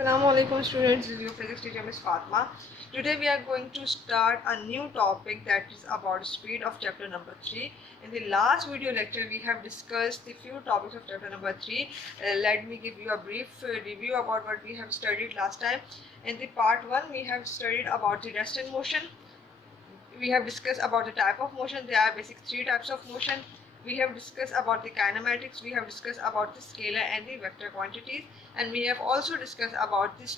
Assalamu alaikum students, this is your physics teacher Ms. Fatma. Today we are going to start a new topic that is about speed of chapter number 3. In the last video lecture we have discussed the few topics of chapter number 3. Let me give you a brief review about what we have studied last time. In the part 1 we have studied about the rest in motion. We have discussed about the type of motion. There are basic 3 types of motion. We have discussed about the kinematics, we have discussed about the scalar and the vector quantities, and we have also discussed about this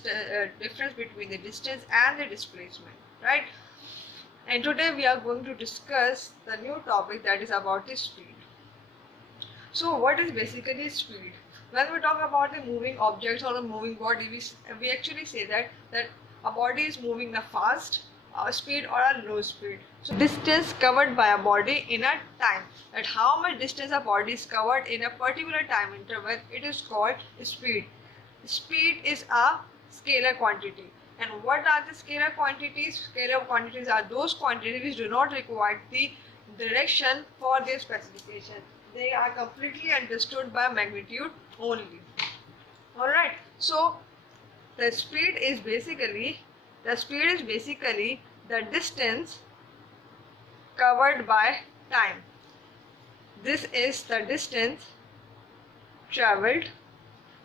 difference between the distance and the displacement, right? And today we are going to discuss the new topic that is about the speed. So what is basically speed? When we talk about the moving objects or a moving body, we actually say that a body is moving a fast speed or a low speed. So distance covered by a body in a time. That how much distance a body is covered in a particular time interval, it is called speed. Speed is a scalar quantity. And what are the scalar quantities? Scalar quantities are those quantities which do not require the direction for their specification. They are completely understood by magnitude only. Alright, so the speed is basically the distance covered by time. This is the distance traveled,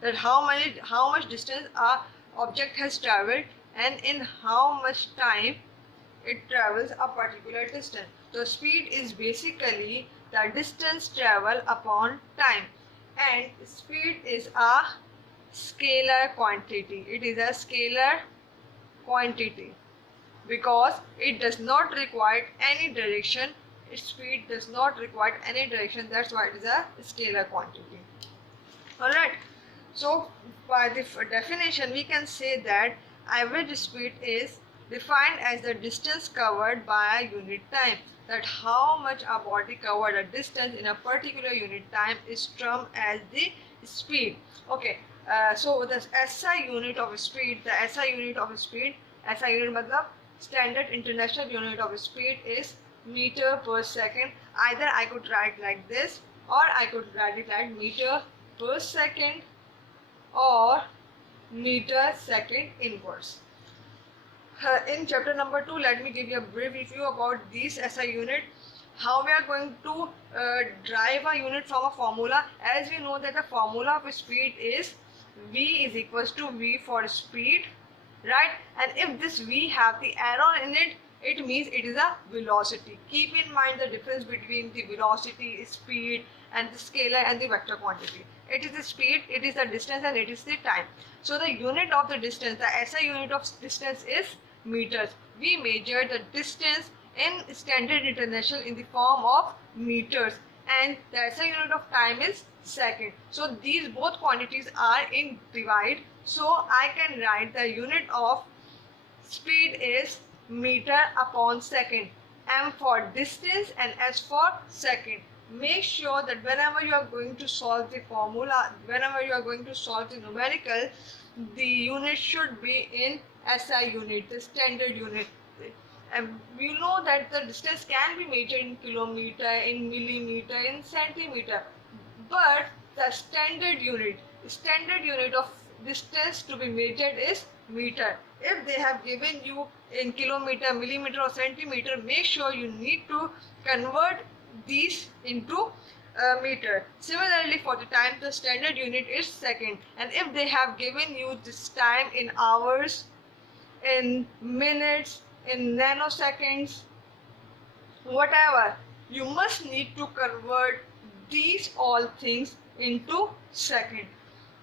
that how much distance a object has traveled and in how much time it travels a particular distance. So speed is basically the distance traveled upon time, and speed is a scalar quantity. It is a scalar quantity because it does not require any direction. Speed does not require any direction, that's why it is a scalar quantity. Alright, so by the definition we can say that average speed is defined as the distance covered by a unit time. That how much a body covered a distance in a particular unit time is termed as the speed. Okay, so the SI unit of speed, SI unit matlab standard international unit of speed is meter per second. Either I could write like this or I could write it like meter per second or meter second inverse. In chapter number 2, let me give you a brief review about these SI unit. How we are going to derive a unit from a formula. As we know that the formula of speed is V is equals to V for speed, right? And if this V have the arrow in it, it means it is a velocity. Keep in mind the difference between the velocity, speed and the scalar and the vector quantity. It is the speed, it is the distance, and it is the time. So the unit of the distance, the SI unit of distance is meters. We measure the distance in standard international in the form of meters, and the SI unit of time is second. So these both quantities are in divide. So I can write the unit of speed is meter upon second. M for distance and S for second. Make sure that whenever you are going to solve the formula, whenever you are going to solve the numerical, the unit should be in SI unit, the standard unit. And you know that the distance can be measured in kilometer, in millimeter, in centimeter, but the standard unit of distance to be measured is meter. If they have given you in kilometer, millimeter or centimeter, make sure you need to convert these into meter. Similarly, for the time, the standard unit is second, and if they have given you this time in hours, in minutes, in nanoseconds, whatever, you must need to convert these all things into second.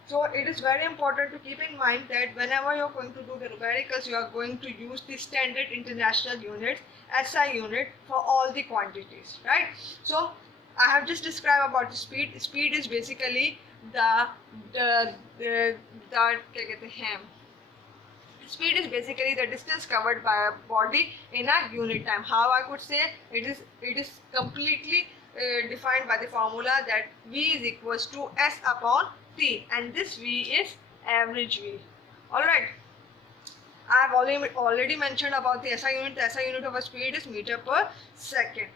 So it is very important to keep in mind that whenever you are going to do the numericals, you are going to use the standard international unit, SI unit, for all the quantities, right? So I have just described about the speed. Speed is basically speed is basically the distance covered by a body in a unit time. How I could say it is completely defined by the formula that V is equals to S upon T, and this V is average V. Alright, I have already mentioned about the SI unit. The SI unit of a speed is meter per second.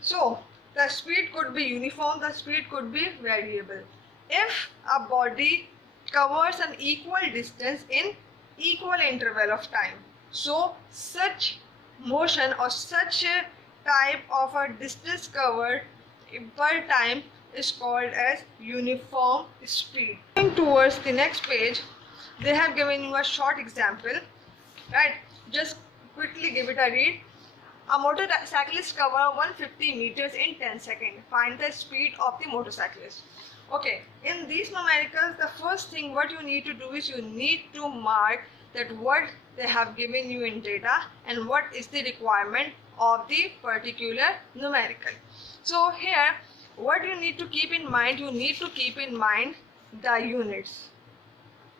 So the speed could be uniform, the speed could be variable. If a body covers an equal distance in equal interval of time. So such motion or such a type of a distance covered per time is called as uniform speed. Going towards the next page, they have given you a short example, right? Just quickly give it a read. A motorcyclist cover 150 meters in 10 seconds. Find the speed of the motorcyclist. Okay, in these numericals, the first thing what you need to do is you need to mark that what they have given you in data and what is the requirement of the particular numerical. So here, what you need to keep in mind, you need to keep in mind the units.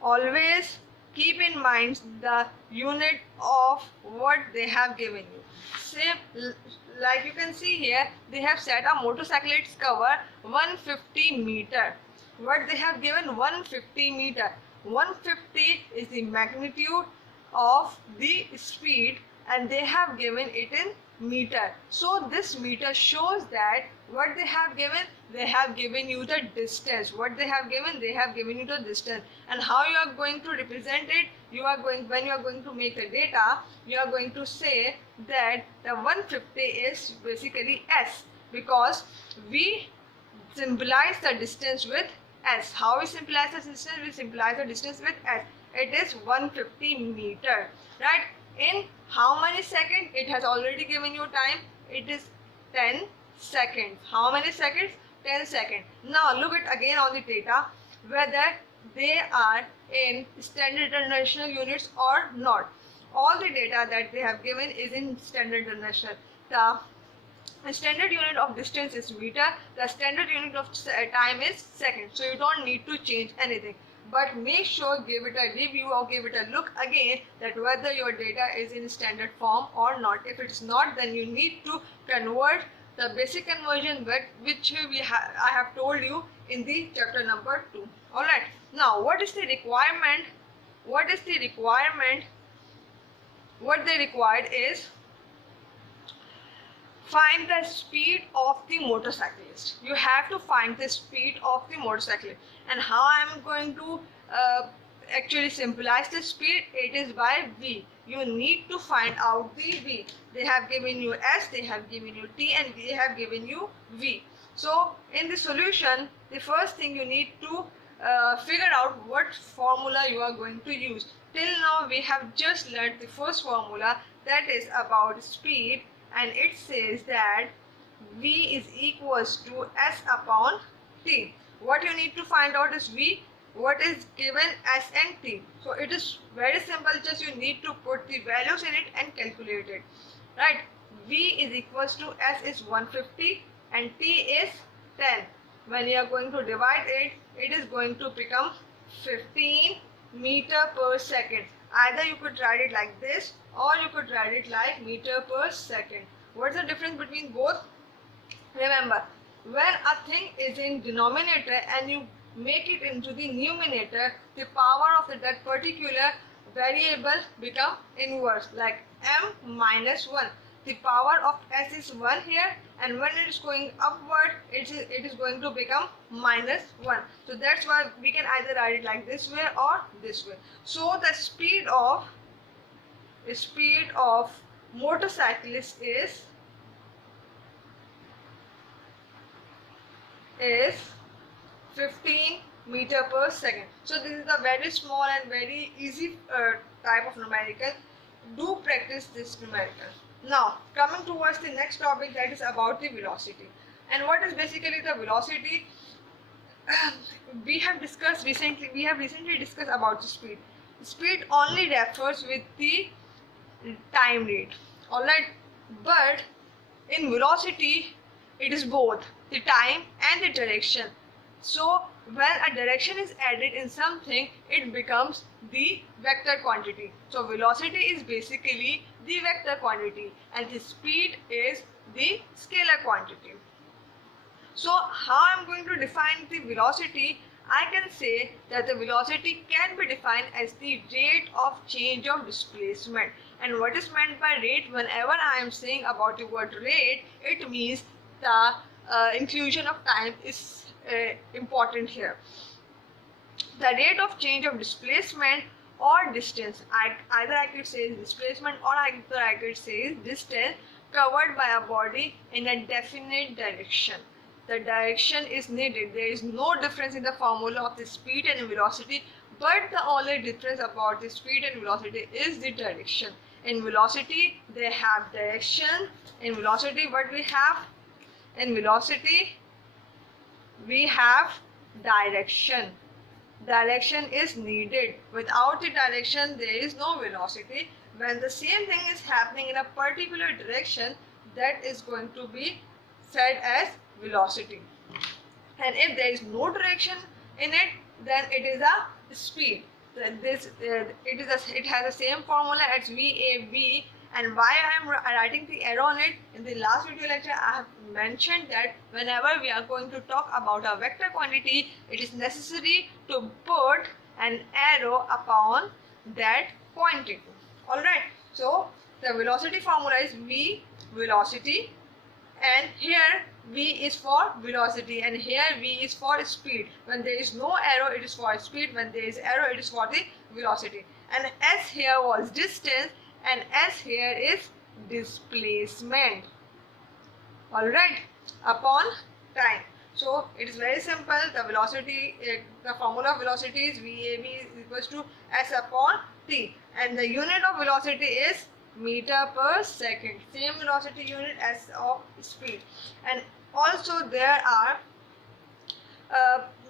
Always keep in mind the unit of what they have given you. Same, like you can see here, they have said a motorcyclist cover 150 meter. What they have given 150 meter. 150 is the magnitude of the speed and they have given it in meter. So this meter shows that what they have given you the distance. What they have given you the distance. And how you are going to represent it, when you are going to make the data, you are going to say that the 150 is basically s, because we symbolize the distance with s. How we symbolize the distance? We symbolize the distance with s. It is 150 meter, right? In how many seconds? It has already given you time. It is 10 seconds. How many seconds? 10 seconds. Now look at again on the data whether they are in standard international units or not. All the data that they have given is in standard international. The standard unit of distance is meter. The standard unit of time is second. So you don't need to change anything. But make sure give it a review or give it a look again that whether your data is in standard form or not. If it's not, then you need to convert the basic conversion which I have told you in the chapter number 2. Alright. Now what is the requirement? What is the requirement? What they required is find the speed of the motorcyclist. You have to find the speed of the motorcyclist. And how I am going to actually symbolize the speed? It is by V. You need to find out the V. They have given you S, they have given you T, and they have given you V. So in the solution, the first thing you need to figure out what formula you are going to use. Till now we have just learned the first formula, that is about speed, and it says that V is equals to S upon T. What you need to find out is V, what is given S and T. So it is very simple, just you need to put the values in it and calculate it. Right? V is equals to S is 150 and T is 10. When you are going to divide it, it is going to become 15 meter per second. Either you could write it like this or you could write it like meter per second. What's the difference between both? Remember, when a thing is in denominator and you make it into the numerator, the power of that particular variable become inverse, like m minus 1. The power of s is 1 here, and when it is going upward, it is going to become minus 1. So that's why we can either write it like this way or this way. So the speed of motorcyclist is 15 meter per second. So this is a very small and very easy type of numerical. Do practice this numerical. Now coming towards the next topic, that is about the velocity. And what is basically the velocity? We have recently discussed about the speed. Speed only refers with the time rate. Alright, but in velocity it is both the time and the direction. So when a direction is added in something, it becomes the vector quantity. So velocity is basically the vector quantity and the speed is the scalar quantity. So how I am going to define the velocity? I can say that the velocity can be defined as the rate of change of displacement. And what is meant by rate? Whenever I am saying about the word rate, it means the inclusion of time is important here. The rate of change of displacement or distance, either I could say displacement or either I could say distance covered by a body in a definite direction. The direction is needed. There is no difference in the formula of the speed and velocity, but the only difference about the speed and velocity is the direction. In velocity, they have direction. In velocity, what we have? In velocity, we have direction. Direction is needed. Without the direction, there is no velocity. When the same thing is happening in a particular direction, that is going to be said as velocity. And if there is no direction in it, then it is a speed. It has the same formula as VAB. And why I am writing the arrow on it, in the last video lecture I have mentioned that whenever we are going to talk about a vector quantity, it is necessary to put an arrow upon that quantity. Alright, so the velocity formula is V velocity, and here V is for velocity and here V is for speed. When there is no arrow, it is for speed. When there is arrow, it is for the velocity. And S here was distance, and S here is displacement. Alright, upon time. So it is very simple. The velocity, the formula of velocity is VAV is equals to S upon T, and the unit of velocity is meter per second. Same velocity unit as of speed. And also there are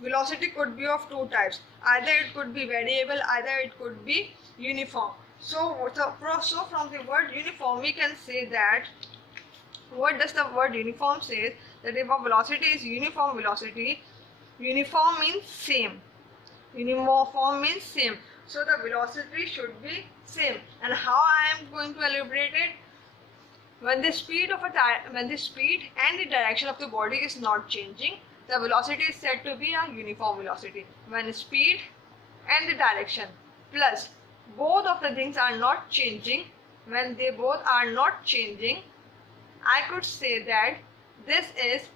velocity could be of two types. Either it could be variable, either it could be uniform. So from the word uniform, we can say that, what does the word uniform say? That if a velocity is uniform velocity, uniform means same. Uniform means same. So the velocity should be same. And how I am going to elaborate it? When the speed and the direction of the body is not changing, the velocity is said to be a uniform velocity. When speed and the direction plus both of the things are not changing, when they both are not changing, I could say that this is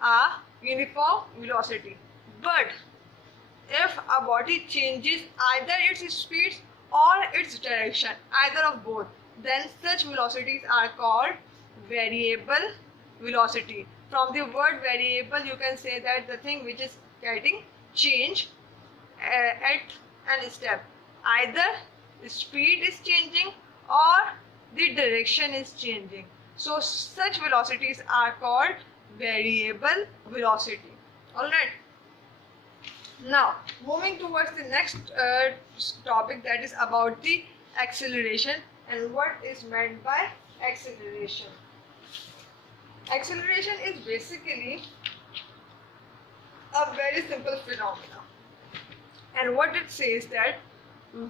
a uniform velocity. But if a body changes either its speed or its direction, either of both, then such velocities are called variable velocity. From the word variable, you can say that the thing which is getting changed at any step. Either the speed is changing or the direction is changing. So such velocities are called variable velocity. Alright. Now moving towards the next topic, that is about the acceleration and what is meant by acceleration. Acceleration is basically a very simple phenomenon, and what it says that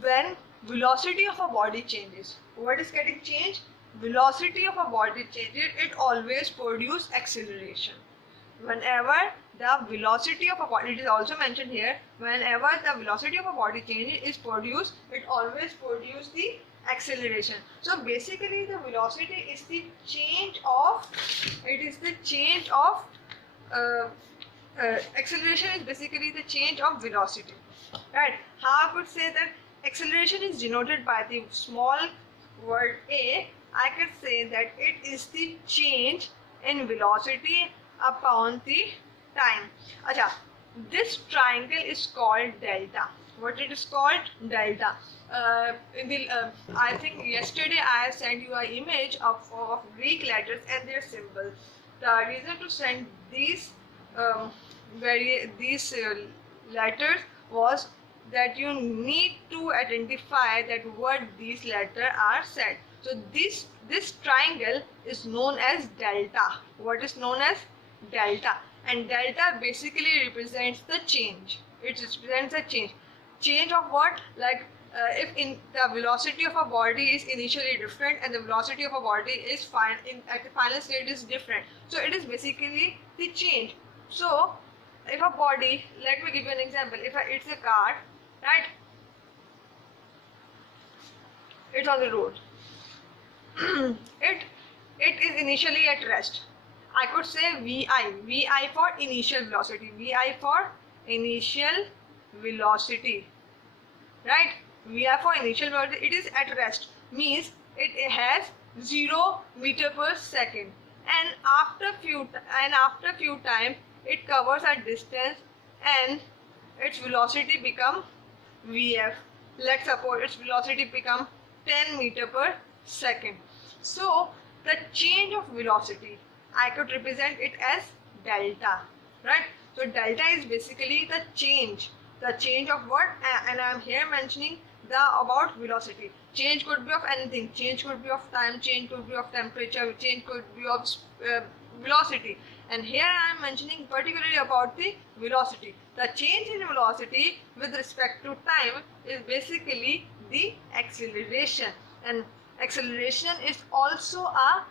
when velocity of a body changes, what is getting changed? Velocity of a body changes, it always produces acceleration. Whenever the velocity of a body, it is also mentioned here, whenever the velocity of a body changes is produced, it always produces the acceleration. So basically the velocity is the change of, acceleration is basically the change of velocity, right? How I would say that acceleration is denoted by the small word a. I could say that it is the change in velocity upon the time. Acha, this triangle is called delta. What it is called? Delta. I think yesterday I sent you an image of Greek letters and their symbols. The reason to send these letters was that you need to identify that what these letters are said. So this triangle is known as delta. What is known as delta? And delta basically represents the change. It represents a change. Change of what? Like if in the velocity of a body is initially different and the velocity of a body is at the final state is different. So it is basically the change. So if a body, let me give you an example. If it's a car, right? It's on the road. it is initially at rest. I could say VI for initial velocity, VI for initial velocity, right? VF for initial velocity, it is at rest, means it has 0 meter per second, and after few time it covers a distance and its velocity become VF. Let's suppose its velocity become 10 meter per second. So the change of velocity, I could represent it as delta, right? So delta is basically the change of what, and I am here mentioning the about velocity. Change could be of anything. Change could be of time. Change could be of temperature. Change could be of velocity. And here I am mentioning particularly about the velocity. The change in velocity with respect to time is basically the acceleration, and acceleration is also a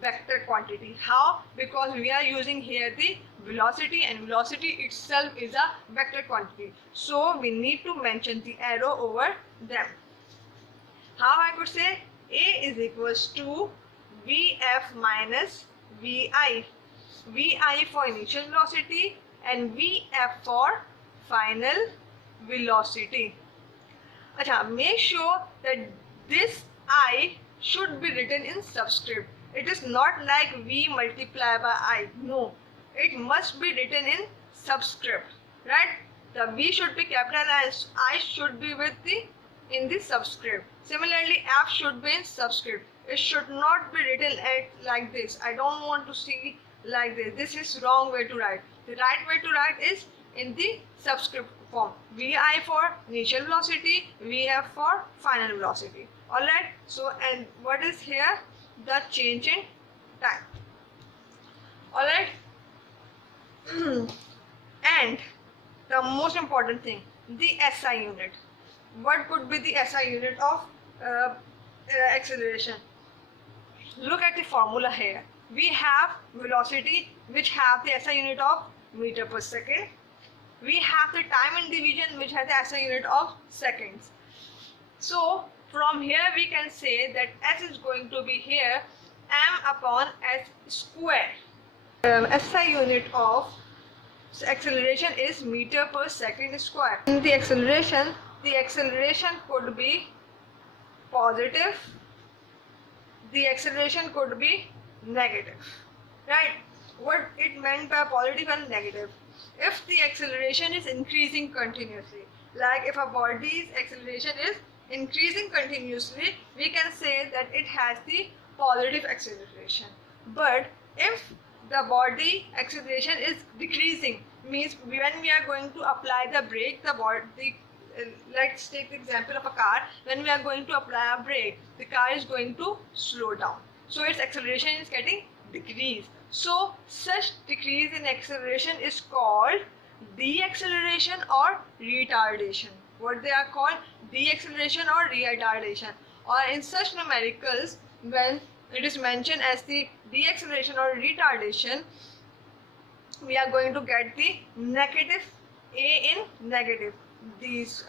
vector quantity. How? Because we are using here the velocity, and velocity itself is a vector quantity. So we need to mention the arrow over them. How I could say? A is equals to VF minus VI. VI for initial velocity and VF for final velocity. Acha, make sure that this I should be written in subscript. It is not like V multiplied by I. No, it must be written in subscript, right? The V should be capitalized, I should be with the in the subscript. Similarly, F should be in subscript. It should not be written like this. I don't want to see like this. This is wrong way to write. The right way to write is in the subscript form. VI for initial velocity, VF for final velocity. Alright, so and what is here? The change in time. Alright, and the most important thing, the SI unit. What could be the SI unit of acceleration? Look at the formula here. We have velocity, which have the SI unit of meter per second. We have the time in division, which has the SI unit of seconds. So from here we can say that S is going to be here m upon s square. SI unit of acceleration is meter per second square. In the acceleration could be positive, the acceleration could be negative, right? What it meant by positive and negative? If the acceleration is increasing continuously, like if a body's acceleration is increasing continuously, we can say that it has the positive acceleration. But if the body acceleration is decreasing, means when we are going to apply the brake, let's take the example of a car. When we are going to apply a brake, the car is going to slow down, so its acceleration is getting decreased. So such decrease in acceleration is called deceleration or retardation. What they are called? Deceleration or retardation. Or in such numericals, when it is mentioned as the deceleration or retardation, we are going to get the negative A in negative. These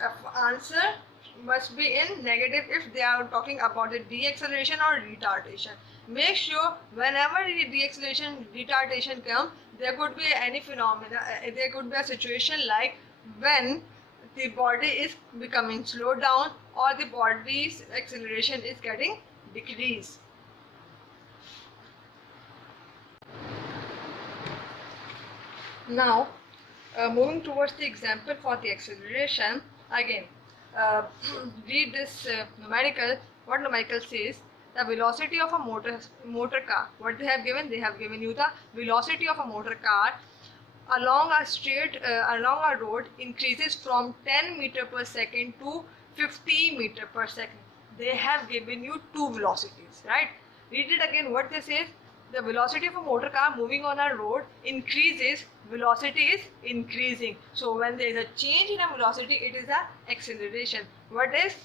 answer must be in negative if they are talking about the deceleration or retardation. Make sure whenever the deceleration retardation comes, there could be any phenomena, there could be a situation like when the body is becoming slowed down or the body's acceleration is getting decreased. Now moving towards the example for the acceleration, again read this numerical. What numerical says? The velocity of a motor car. What they have given? They have given you the velocity of a motor car along a road increases from 10 meter per second to 50 meter per second. They have given you two velocities, right? Read it again. What they say? The velocity of a motor car moving on a road increases, velocity is increasing. So when there is a change in a velocity, it is a acceleration. What is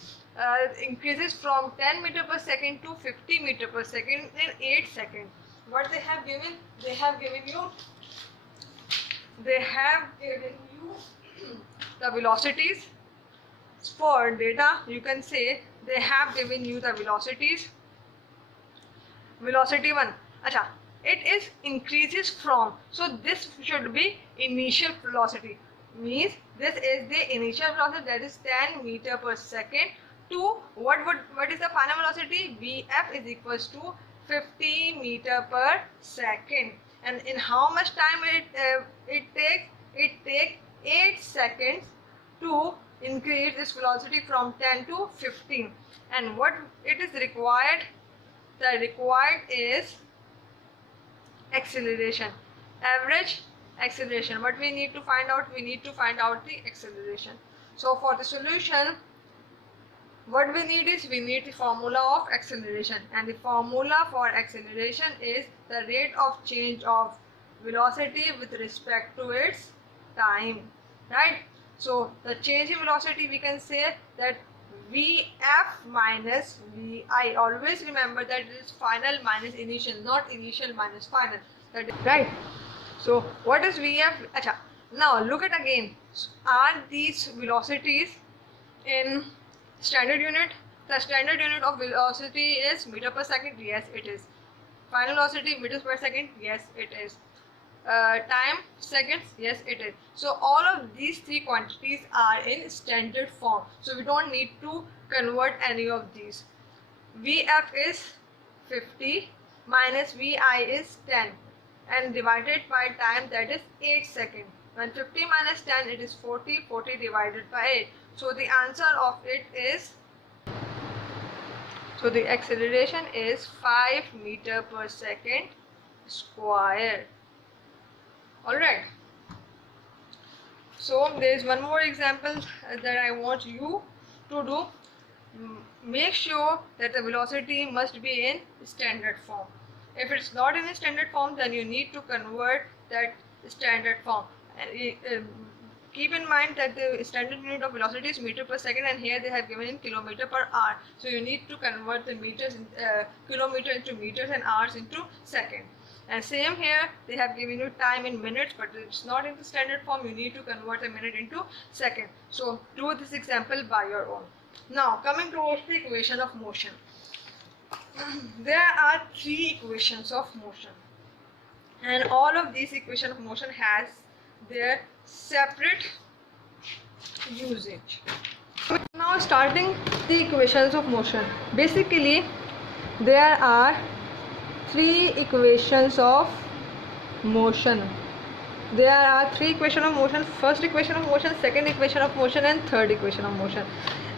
increases from 10 meter per second to 50 meter per second in 8 seconds. What they have given? They have given you the velocities. For data, you can say they have given you the velocities. Velocity 1. Acha, it is increases from. So this should be initial velocity. means this is the initial velocity, that is 10 meter per second, to what is the final velocity? Vf is equals to 50 meter per second. And in how much time it takes? It takes 8 seconds to increase this velocity from 10 to 15. And what it is required? The required is acceleration, average acceleration. What we need to find out? We need to find out the acceleration. So for the solution, what we need is, we need the formula of acceleration, and the formula for acceleration is the rate of change of velocity with respect to its time, right? So the change in velocity, we can say that Vf minus Vi. Always remember that it is final minus initial, not initial minus final. That is right. So what is Vf? Acha. Now look at again. Are these velocities in standard unit? The standard unit of velocity is meter per second. Yes, it is. Final velocity meters per second. Yes, it is. Time seconds. Yes, it is. So all of these three quantities are in standard form, so we don't need to convert any of these. Vf is 50 minus Vi is 10 and divided by time, that is 8 seconds. When 50 minus 10, it is 40. 40 divided by 8. So the answer of it is, so the acceleration is 5 meter per second square. Alright. So there is one more example that I want you to do. Make sure that the velocity must be in standard form. If it's not in a standard form, then you need to convert that standard form. And keep in mind that the standard unit of velocity is meter per second, and here they have given in kilometer per hour. So you need to convert the meters, kilometer into meters and hours into second. And same here, they have given you time in minutes, but it's not in the standard form. You need to convert a minute into second. So do this example by your own. Now coming towards the equation of motion. There are three equations of motion, and all of these equations of motion has their separate usage. Now starting the equations of motion. Basically there are three equations of motion. There are three equations of motion: first equation of motion, second equation of motion, and third equation of motion.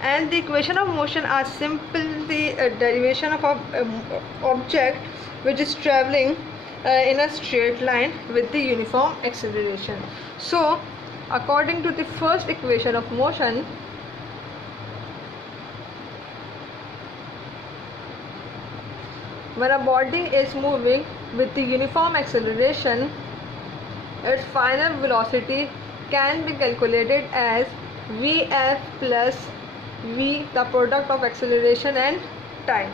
And the equation of motion are simply the derivation of an object which is traveling in a straight line with the uniform acceleration. So according to the first equation of motion, when a body is moving with the uniform acceleration, its final velocity can be calculated as Vf plus V, the product of acceleration and time.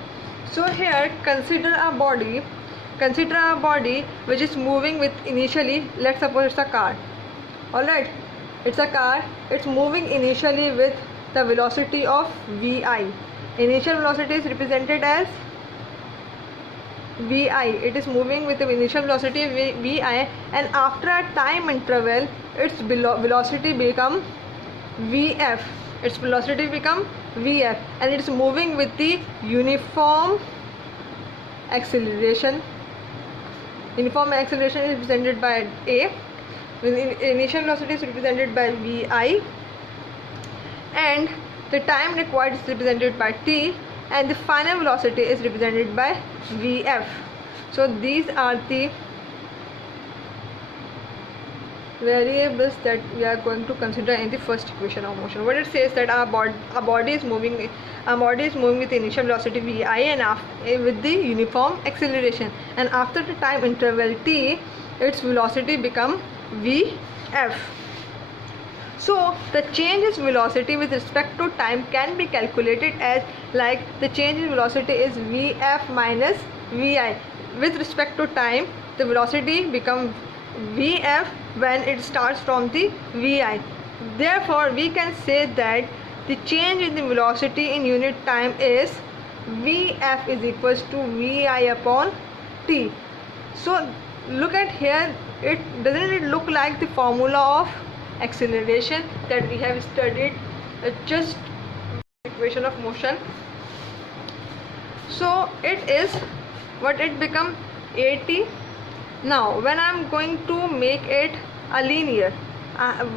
So here consider a body which is moving with, initially, let's suppose it's a car. Alright, it's a car. It's moving initially with the velocity of Vi. Initial velocity is represented as Vi. It is moving with the initial velocity Vi, and after a time interval, its velocity become Vf. Its velocity become Vf, and it is moving with the uniform acceleration. Uniform acceleration is represented by A. Initial velocity is represented by Vi, and the time required is represented by T, and the final velocity is represented by Vf. So these are the variables that we are going to consider in the first equation of motion. What it says that a body is moving with the initial velocity Vi and with the uniform acceleration, and after the time interval T, its velocity become Vf. So the change in velocity with respect to time can be calculated as, like, the change in velocity is Vf minus Vi. With respect to time, the velocity becomes Vf when it starts from the Vi. Therefore we can say that the change in the velocity in unit time is Vf is equals to Vi upon T. So look at here, doesn't it look like the formula of acceleration that we have studied just equation of motion. So it is what it become at. Now when I am going to make it a linear,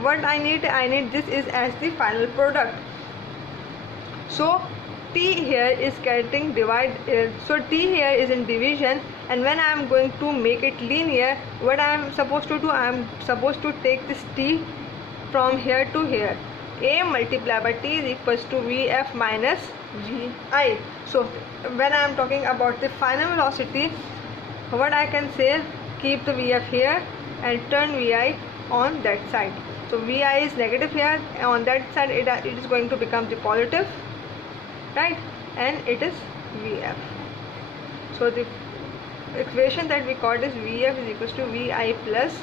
what I need this is as the final product. So t here is getting divided, so t here is in division, and when I am going to make it linear, what I am supposed to do, I am supposed to take this t from here to here. A multiplied by t is equals to Vf minus Vi. So when I am talking about the final velocity, what I can say, keep the Vf here and turn Vi on that side. So Vi is negative here, on that side it is going to become the positive, right, and it is Vf. So the equation that we got is Vf is equals to Vi plus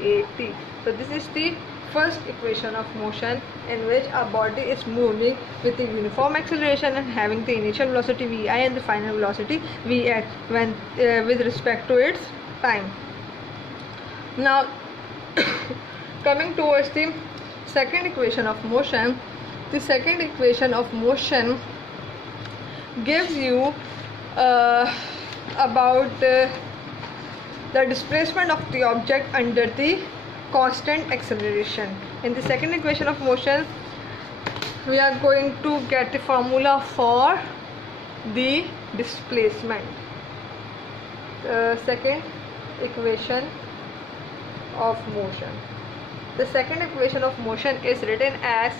At. So this is the first equation of motion in which a body is moving with a uniform acceleration and having the initial velocity Vi and the final velocity Vx when with respect to its time. Now coming towards the second equation of motion, the second equation of motion gives you about the displacement of the object under the constant acceleration. In the second equation of motion, we are going to get the formula for the displacement. The second equation of motion. The second equation of motion is written as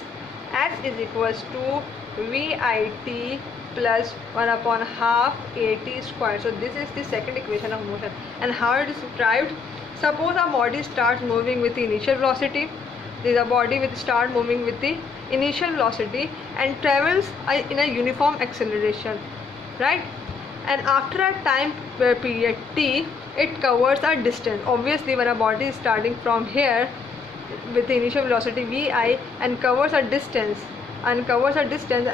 x is equals to Vit plus 1 upon half At square. So this is the second equation of motion. And how it is derived? Suppose a body starts moving with the initial velocity. There is a body which start moving with the initial velocity and travels in a uniform acceleration, right? And after a time period t, it covers a distance. Obviously, when a body is starting from here with the initial velocity Vi and covers a distance,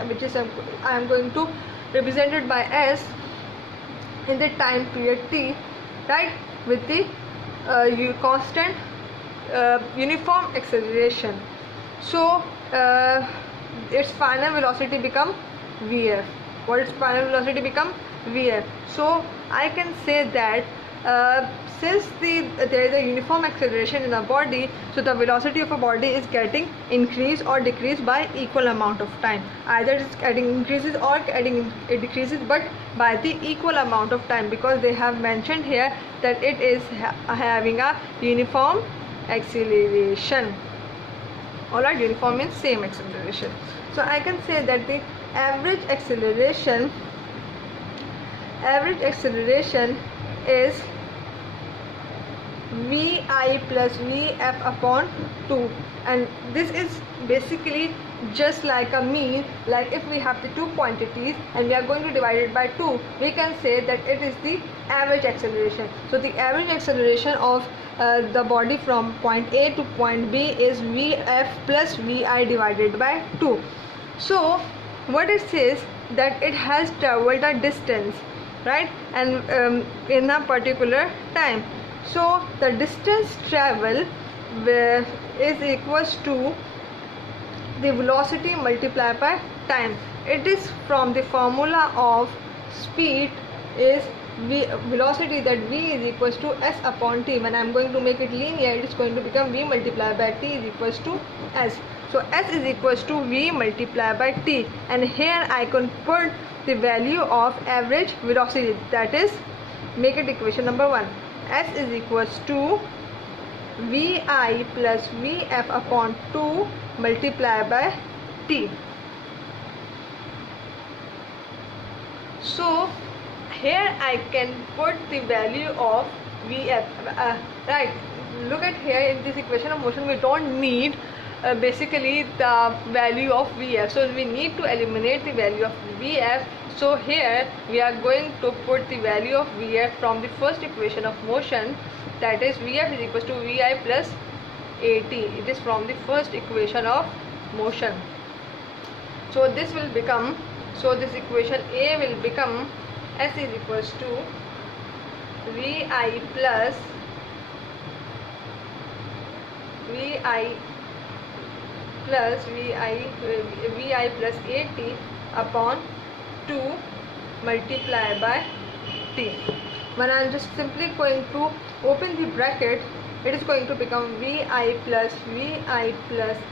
which is I am going to represent it by s in the time period t, right, with the constant uniform acceleration. So its final velocity become Vf. What its final velocity become? Vf. So I can say that since there is a uniform acceleration in a body, so the velocity of a body is getting increased or decreased by equal amount of time. Either it's getting increases or it decreases, but by the equal amount of time, because they have mentioned here that it is having a uniform acceleration. Alright, uniform means same acceleration. So I can say that the average acceleration is Vi plus Vf upon 2, and this is basically just like a mean. Like if we have the two quantities and we are going to divide it by 2, we can say that it is the average acceleration. So the average acceleration of the body from point A to point B is Vf plus Vi divided by 2. So what it says, that it has traveled a distance, right, and in a particular time. So the distance travel is equals to the velocity multiplied by time. It is from the formula of speed is velocity, that V is equals to s upon t. When I am going to make it linear, it is going to become V multiplied by t is equals to s. So s is equals to V multiplied by t, and here I can put the value of average velocity, that is, make it equation number 1. S is equals to Vi plus Vf upon 2 multiplied by t. So here I can put the value of Vf, right. Look at here, in this equation of motion we don't need basically the value of Vf, so we need to eliminate the value of Vf. So here we are going to put the value of Vf from the first equation of motion, that is Vf is equals to Vi plus At. It is from the first equation of motion. So this will become, so this equation A will become S is equals to Vi plus Vi plus vi plus at upon 2 multiplied by t. When I am just simply going to open the bracket, it is going to become vi plus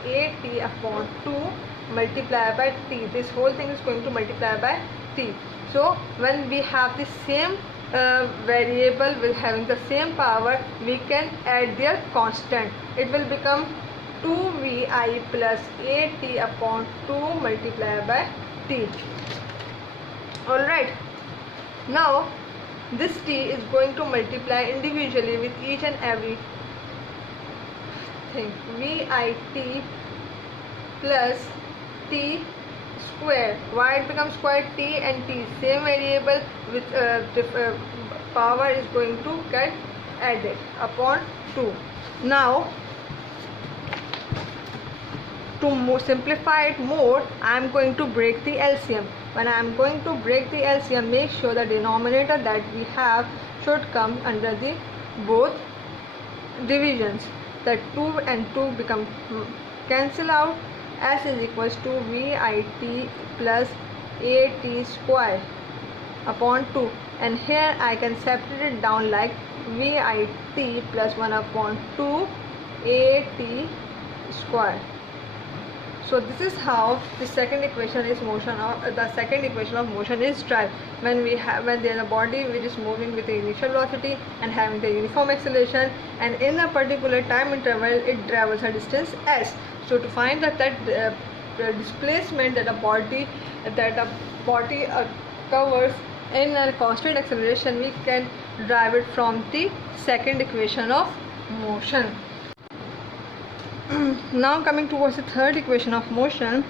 at upon 2 multiplied by t. This whole thing is going to multiply by t. So when we have the same variable with having the same power, we can add their constant. It will become 2vi plus at upon 2 multiplied by t. Alright, now this t is going to multiply individually with each and every thing. vit plus t square. Why it becomes square? T and t, same variable with power is going to get added upon 2. Now to simplify it more, I am going to break the LCM. When I am going to break the LCM, make sure the denominator that we have should come under the both divisions. The 2 and 2 become cancel out. S is equals to vit plus at square upon 2, and here I can separate it down like vit plus 1 upon 2 at square. So this is how the second equation is motion, or the second equation of motion is drive. When there is a body which is moving with the initial velocity and having the uniform acceleration, and in a particular time interval it travels a distance s. So to find that displacement that a body covers in a constant acceleration, we can derive it from the second equation of motion. Now coming towards the third equation of motion,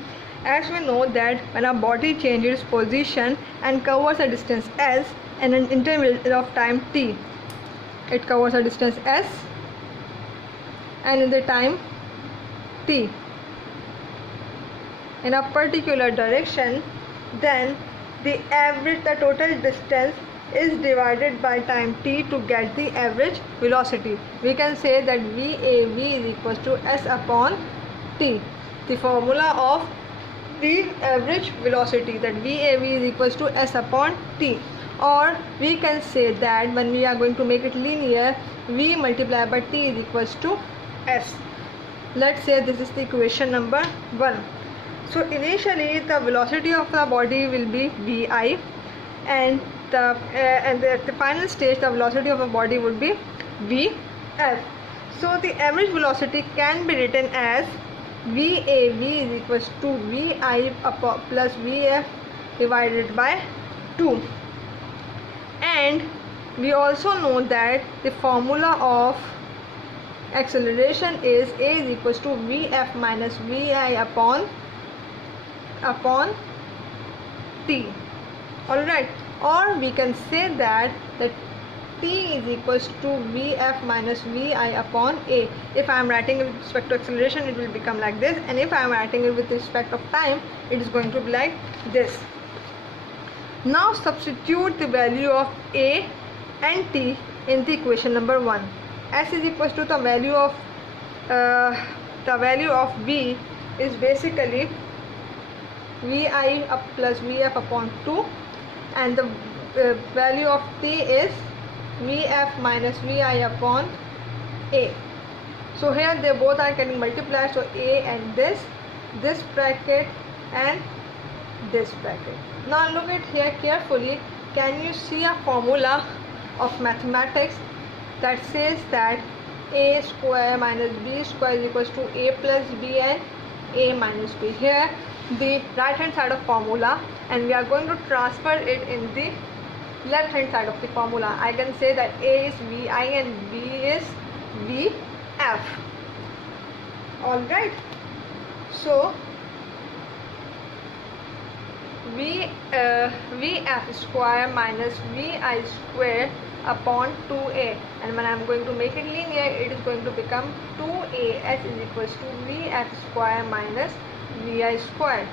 as we know that when a body changes position and covers a distance s in an interval of time t, it covers a distance s and in the time t in a particular direction, then the total distance is divided by time t to get the average velocity. We can say that VAV is equals to s upon t, the formula of the average velocity, that VAV is equals to s upon t. Or we can say that when we are going to make it linear, v multiplied by t is equals to s. Let's say this is the equation number 1. So initially the velocity of the body will be vi, and at the final stage the velocity of a body would be vf. So the average velocity can be written as VAV is equals to vi plus vf divided by 2. And we also know that the formula of acceleration is a is equals to vf minus vi upon t. Alright, or we can say that t is equals to vf minus vi upon a. If I am writing it with respect to acceleration, it will become like this, and if I am writing it with respect of time, it is going to be like this. Now substitute the value of a and t in the equation number 1. S is equals to the value of v is basically vi up plus vf upon 2, and the value of t is vf minus vi upon a. So here they both are getting multiplied, so a and this bracket and this bracket. Now look at here carefully. Can you see a formula of mathematics that says that a square minus b square is equals to a plus b and a minus b? Here the right hand side of formula, and we are going to transfer it in the left hand side of the formula. I can say that a is vi and b is vf. Alright, so vf square minus vi square upon 2a, and when I am going to make it linear, it is going to become 2as is equals to vf square minus vi square.